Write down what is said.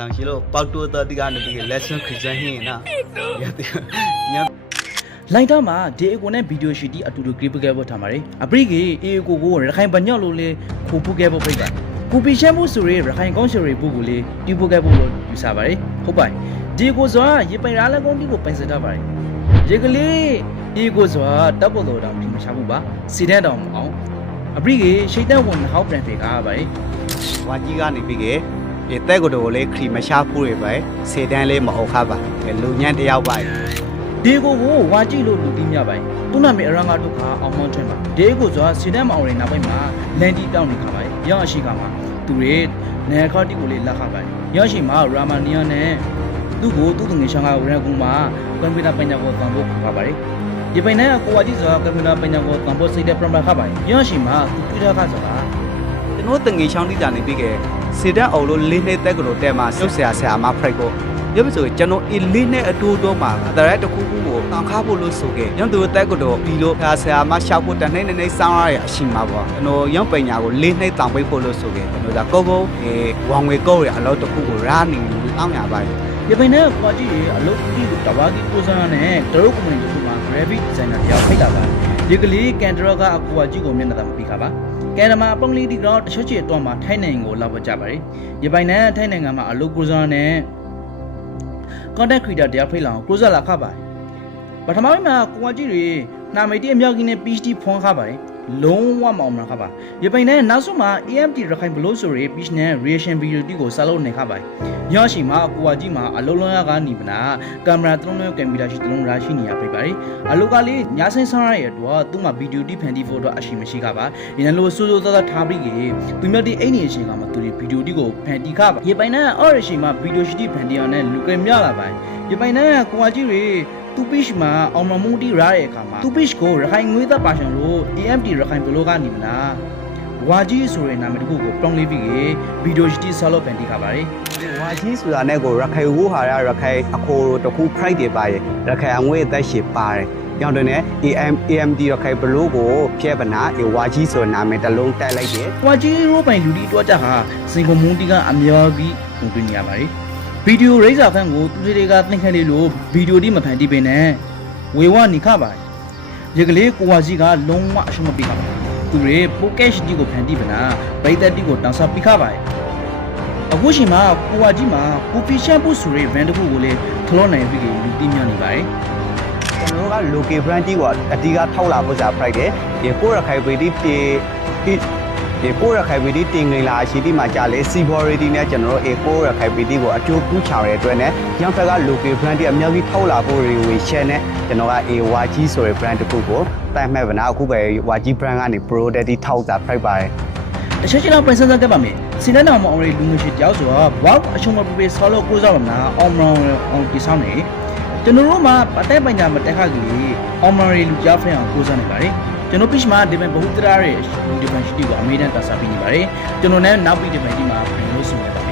当时咯，包多的这个那个来生可真hin na，也对，你。လိုက်တော့မှဒီအကိုနဲ့ဗီဒီယိုရှူတီအတူတူ clip ခဲ့ဖို့ထားပါတယ်အပရိကေအေကိုကိုရခိုင်ပညောက်လို့လေခိုးဖို့ခဲ့ဖို့ဖိတ်တာကိုပီရှမ်းမှုဆိုရရခိုင်ကောင်းရှရီဘူးကိုလေတီးဖို့ခဲ့ဖို့လို့ယူဆပါတယ်ဟုတ်ပါဒီကိုစွာရေပိုင်ရလက်ကုန်းတီကိုပိုင်စထားပါတယ်ရေကလေးအေကိုစွာတပ်ဖို့တော်တောင်ဒီမချဘူးပါစီတဲ့တောင်မအောင်အပရိကေရှိတ်တဲ့ဝန်ဟောက်ပြန်ဖေကားပါတယ် ဝါကြီးကနေပြီးကေတဲ့ကိုတော့လေခရီမရှာဖို့ရပဲစေတန်းလေးမဟုတ်ခါပါလူညံ့တယောက်ပါဒီကိုဝါကြည့်လို့လူတီးမြပိုင်သူ့နာမည်အရန်ကဒုက္ခအောင်မောင်းထွန်းပါဒီကိုစွာစီတန်းမအောင်ရနောက်ပိုင်းမှာလန်တီတောင်းနေခါပါရအောင်ရှိခါမှာသူတွေနယ်ခါတီကိုလေးလက်ခါပါရရှိမှာရာမာနီယာနဲ့သူ့ကိုသူ့ငွေရှောင်းကရန်ကုန်မှာကွန်ပျူတာပညာကိုတန်ဖို့ခါပါတယ်ဒီပိုင်းနဲ့ကိုဝါကြည့်စွာကွန်ပျူတာပညာကိုတန်ဖို့စိတ်တဲ့ပရမခါပါရရှိမှာသူတွေ့တာခါဆိုတာကျွန်တော်တငယ်ချောင်းတိတာနေပြီးကေစေတန်းအောင်လို့လေးနှစ်တက်ကိုတဲမှာစုပ်ဆရာမဖရိုက်ကိုရပါဆိုကျွန်တော်အလေးနဲ့အတူတူမှာတရက်တစ်ခုခုကိုတောင်ခါဖို့လို့ဆိုခဲ့ညသူတက်ကတော့ပြီးလို့ဆရာမရှောက်ဖို့တနေ့နေ့စောင်းရရအရှိမှာပေါ့ကျွန်တော်ရုံပညာကိုလေးနှစ်တောင်ပိတ်ဖို့လို့ဆိုခဲ့ကျွန်တော်ကကောကောဝေါငွေကောရအလုပ်တစ်ခုကိုရာနေတောင်းရပါတယ်ဒီပိုင်းနဲ့ကွာကြည့်ရအလုပ်ကြီးကိုတဝါကြီးကိုစားနဲ့တရုတ်ကုမ္ပဏီတစ်ခုမှာ graphic designer တယောက်ဖိတ်လာပါဒီကလေးကန်ဒရာကအကွာကြီးကိုမျက်နှာသာမပြီးခါပါကန်ဒမာပုံလီဒီကတော့တချို့ချေတော့မှာထိုင်းနိုင်ငံကိုလောက်ကြပါတယ်ဒီပိုင်းနဲ့ထိုင်းနိုင်ငံမှာအလုပ်ကိုစားနဲ့content creator တရားဖိတ်လာအောင်ကိုစလာခပါတယ်ပထမပိုင်းမှာကိုဝါကြီးတွေနာမည်တိအမြောက်ကြီးနဲ့ PhD ဖွန်ခပါတယ်လုံးဝမအောင်မှာခပါရပိုင်နဲ့နောက်ဆုံးမှာ AMT ရခိုင်ဘလို့ဆိုရ pitch နဲ့ reaction video တီကိုစလုပ်နေခပါတယ်ညရှိမှာကိုဝါကြီးမှာအလုံးလုံးရကနေပနာကင်မရာသုံးလုံးကင်မရာရှိသုံးရရှိနေရပြပါတယ်အလုကလေးညာစင်းဆောင်ရရဲ့တော့သူ့မှာ video တီဖန်တီဖို့တော့အရှိမရှိခပါဒီလိုစိုးစိုးသားသားထားပြီးကြီးသူမျိုးတီအဲ့နေအချိန်ကမှသူဒီ video တီကိုဖန်တီခပါရပိုင်နဲ့အော်ရရှိမှာ video ရှိတီဖန်တီရနဲ့လူကမြလာပါတယ်ရပိုင်နဲ့ကိုဝါကြီးတွေသူ pitch မှာအောင်မမှုတီရတဲ့အခါမှာသူ pitch ကိုရခိုင်ငွေသက်ပါရှင်လို့ AMT ရခိုင်ဘလို့ကနေမလားဝါကြီးဆိုတဲ့နာမည်တစ်ခုကိုပြောင်းလဲပြီးဗီဒီယိုတီဆော်လို့ဖန်တီးခါပါတယ်ဝါကြီးဆိုတာနဲ့ကိုရခိုင်ဝူဟာရရခိုင်အခိုတခု price တွေပါရရခိုင်အငွေအသက်ရှည်ပါတယ်ကြောင့်တည်းနဲ့ AMD ရခိုင်ဘလို့ကိုဖြဲပနာဝါကြီးဆိုနာမည်တစ်လုံးတက်လိုက်တယ်ဝါကြီးရိုးပိုင်လူတီတွားကြဟာစင်ကုန်မုန်တီကအများကြီးပုံတွေ့နေရပါတယ်ဗီဒီယိုရိတ်စာဖန်ကိုသူတွေကသင်ခန်းလေးလို့ဗီဒီယိုတီမဖန်တီးပင်နဲ့ဝေဝနေခပါတယ်ဒီကလေးကိုဝါကြီးကလုံးဝအရှုံးမပေးပါဘူးသူတွေပိုကက်ရှ်တီကိုဖန်တီးပနာဗိတ်သက်တီကိုတောင်စားပိခပါတယ်အခုချိန်မှာကိုဝါကြီးမှာကိုပီရှမ်းပုဆိုရဲ brand တစ်ခုကိုလည်းထလောနိုင်ပြီးလူတီးမြနေပါတယ်ကျွန်တော်တို့က local brand တီကိုအတီးကထောက်လာဖို့စာ price တယ်ဒီကိုရခိုင်ပေတီဒီကိုရခိုင်ပေတီတင်ငင်လာရှိတီမှာကြာလေ Seabority နဲ့ကျွန်တော်တို့ကိုရခိုင်ပေတီကိုအကျိုးကူးချောင်တဲ့အတွက်နဲ့ညောင်ဖက်က local brand တီအများကြီးထောက်လာဖို့တွေ share နဲ့ကျွန်တော်ကဝါကြီးဆိုတဲ့ brand တစ်ခုကိုတိုင်မဲ့ဗနာအခုပဲဝါကြီး brand ကနေ product တီထောက်တာ price ပါတယ်တချို့ကျွန်တော်ပြန်စမ်းခဲ့ပါမယ်စီနန်းတော်မအောင်ရီလူငွေရှိတယောက်ဆိုတော့ဘောက်အချုံမပေးဆောလို့ကိုးစားပါမလားအောင်မောင်အောင်ဒီဆောင်နေကျွန်တော်တို့မှာအတဲ့ပညာမတက်ခကြီးအောင်မောင်ရီလူကြားဖရန်အောင်ကိုးစားနေပါတယ်ကျွန်တော် pitch မှာဒီမဲ့ဘဟုတရရဲ့ဒီပန်ရှိတီကိုအမေရိကန်တာစာပေးနေပါတယ်ကျွန်တော်နဲ့နောက်ပြီးဒီမဲ့ဒီမှာပြန်လို့ဆိုနေပါ